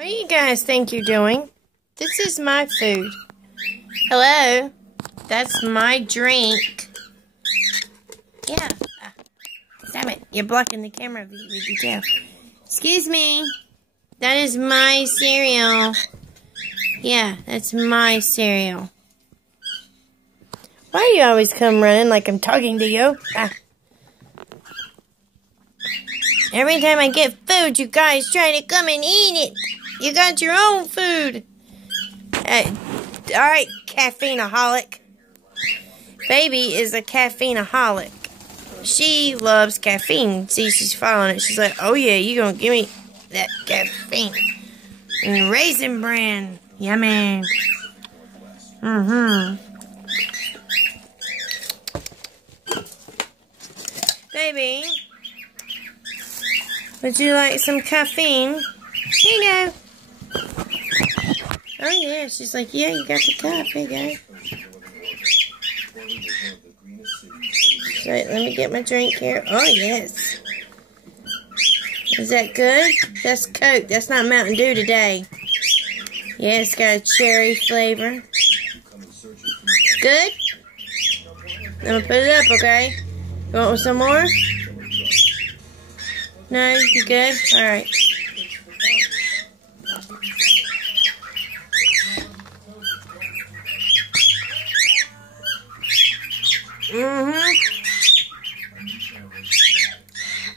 What do you guys think you're doing? This is my food. Hello? That's my drink. Yeah. Damn it. You're blocking the camera with your tail. Excuse me. That is my cereal. Yeah, that's my cereal. Why do you always come running like I'm talking to you? Every time I get food, you guys try to come and eat it. You got your own food. Alright, caffeine-aholic. Baby is a caffeine-aholic. She loves caffeine. See, she's following it. She's like, oh yeah, you gonna give me that caffeine. And Raisin Bran. Yummy. Baby, would you like some caffeine? Here you go. Oh yeah, she's like, yeah, you got the cup. Here you go. Wait, let me get my drink here. Oh yes. Is that good? That's Coke. That's not Mountain Dew today. Yeah, it's got a cherry flavor. Good? I'm gonna put it up, okay? You want some more? No? You good? Alright.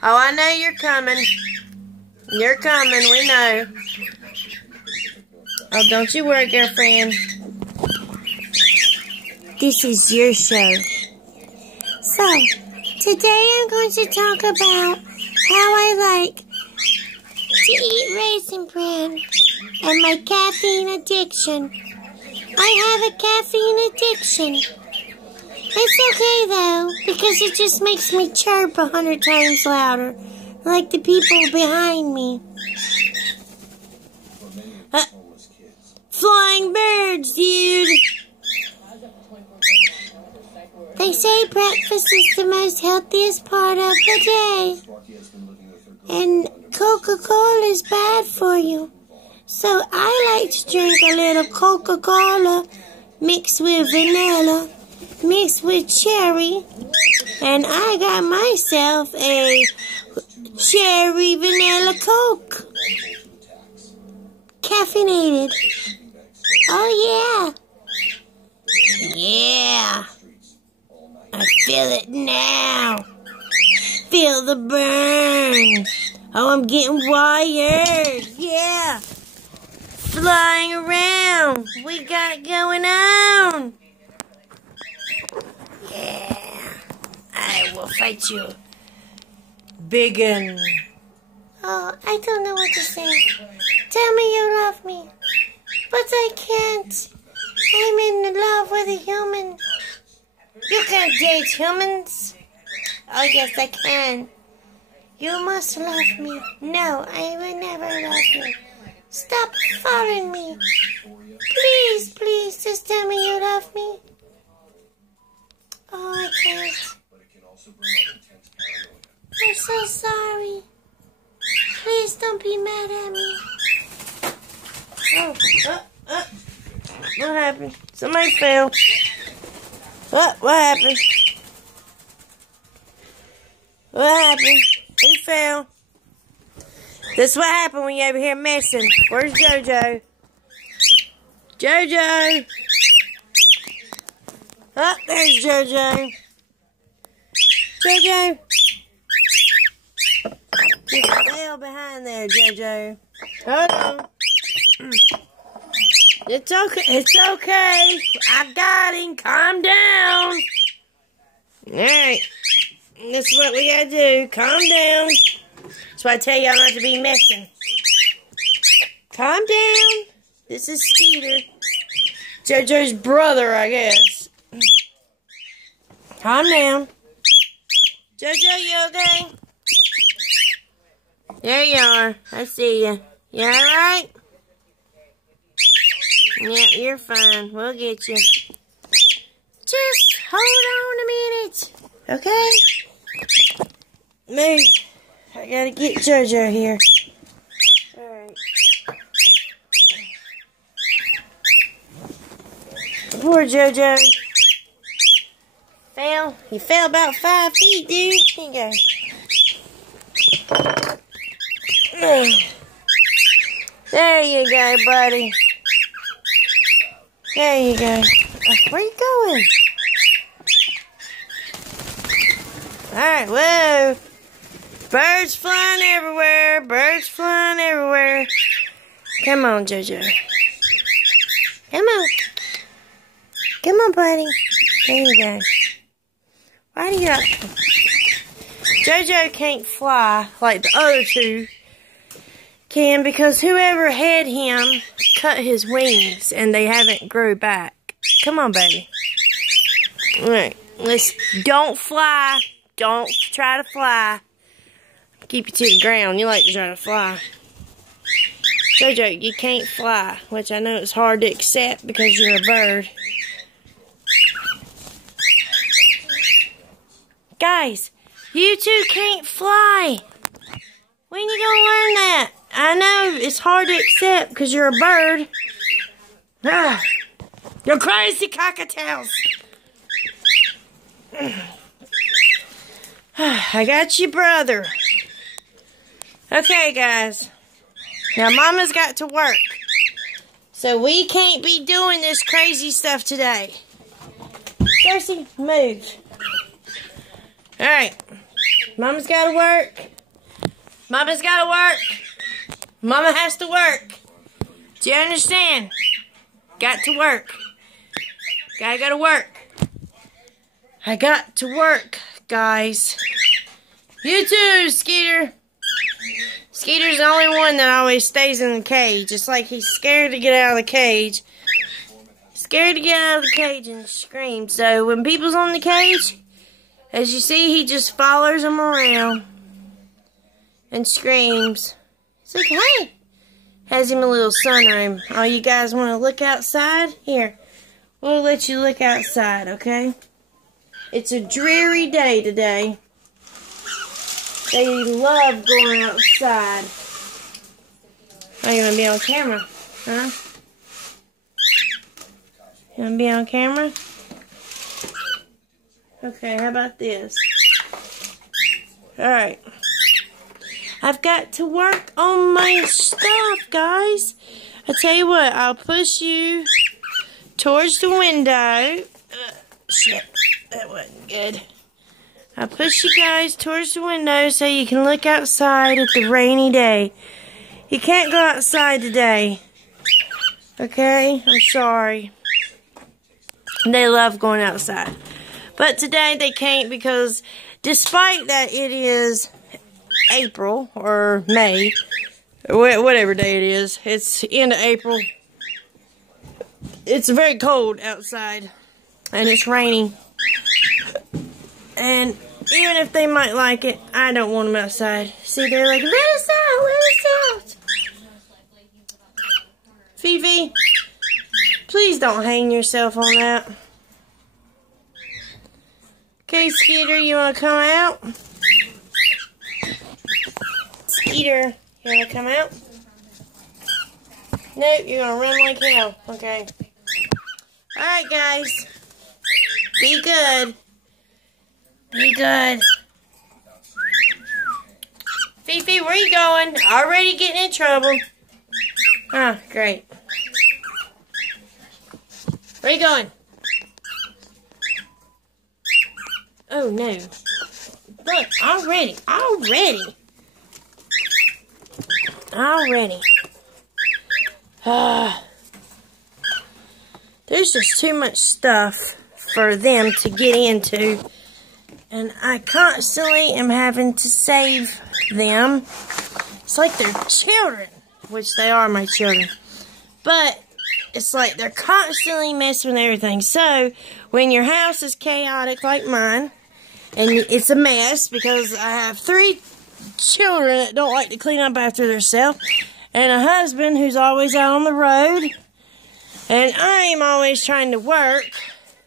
Oh, I know you're coming. You're coming, we know. Oh, don't you worry, girlfriend. This is your show. So, today I'm going to talk about how I like to eat Raisin Bran and my caffeine addiction. I have a caffeine addiction. It's okay though, because it just makes me chirp 100 times louder, like the people behind me. Flying birds, dude! They say breakfast is the most healthiest part of the day. And Coca-Cola is bad for you. So I like to drink a little Coca-Cola mixed with vanilla, mixed with cherry. And I got myself a cherry vanilla Coke. Caffeinated. Oh yeah. Yeah. I feel it now. Feel the burn. Oh, I'm getting wired. Yeah. Flying around. We got it going on. Yeah. I will fight you. Biggin. Oh, I don't know what to say. Tell me you love me. But I can't. I'm in love with a human. You can't date humans. Oh, yes, I can. You must love me. No, I will never love you. Stop following me. Please, please, just tell me you love me. Oh, I can't. I'm so sorry. Please don't be mad at me. Oh. What happened? Somebody fell. What happened? What happened? Who fell? That's what happened when you're over here messing. Where's JoJo? JoJo! Oh, there's JoJo. JoJo! You fell behind there, JoJo. Hold on. It's okay. It's okay. I got him. Calm down. Alright. That's what we gotta do. Calm down. That's why I tell y'all not to be messing. Calm down. This is Skeeter. JoJo's brother, I guess. Calm down. JoJo, you okay? There you are. I see you. You alright? Yeah, you're fine. We'll get you. Just hold on a minute. Okay? Move. I gotta get JoJo here. Alright. Poor JoJo. Fell. He fell about 5 feet, dude. Here you go. There you go, buddy. There you go. Where are you going? Alright, whoa. Birds flying everywhere. Birds flying everywhere. Come on, JoJo. Come on. Come on, buddy. There you go. Why do you not... JoJo can't fly like the other two can because whoever had him cut his wings and they haven't grew back. Come on, baby. Alright, don't fly. Don't try to fly. Keep you to the ground. You like to try to fly. JoJo, you can't fly, which I know it's hard to accept because you're a bird. Guys, you two can't fly. When you gonna learn that? I know it's hard to accept because you're a bird. Ah, you're crazy cockatiels. I got you, brother. Okay, guys. Now, Mama's got to work. So, we can't be doing this crazy stuff today. Darcy, move. Alright. Mama's got to work. Mama's got to work. Mama has to work. Do you understand? Got to work. Gotta go to work. I got to work, guys. You too, Skeeter. Skeeter's the only one that always stays in the cage. It's like he's scared to get out of the cage. Scared to get out of the cage and scream. So when people's on the cage, as you see, he just follows them around and screams. It's like, hey. Has him a little sunroom. Oh, you guys want to look outside? Here. We'll let you look outside, okay? It's a dreary day today. They love going outside. Oh, you want to be on camera? Huh? You want to be on camera? Okay, how about this? Alright. I've got to work on my stuff, guys. I tell you what, I'll push you towards the window. Shit, that wasn't good. I'll push you guys towards the window so you can look outside at the rainy day. You can't go outside today. Okay? I'm sorry. They love going outside. But today they can't because despite that it is April or May, or whatever day it is, it's the end of April. It's very cold outside and it's raining. And even if they might like it, I don't want them outside. See, they're like, let us out, let us out. Fifi, please don't hang yourself on that. Okay, Skeeter, you want to come out? Skeeter, you want to come out? Nope, you're going to run like hell. Okay. Alright, guys. Be good. Be good. Fifi, where you going? Already getting in trouble. Oh, great. Where you going? Oh, no. Look, already. There's just too much stuff for them to get into. And I constantly am having to save them. It's like they're children. Which they are my children. But it's like they're constantly messing with everything. So, when your house is chaotic like mine, and it's a mess because I have 3 children that don't like to clean up after themselves, and a husband who's always out on the road, and I'm always trying to work,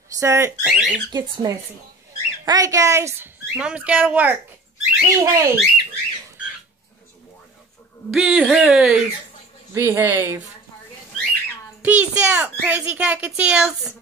so it gets messy. Alright guys, Mama's gotta work. Behave. Behave. Behave. Peace out, crazy cockatiels.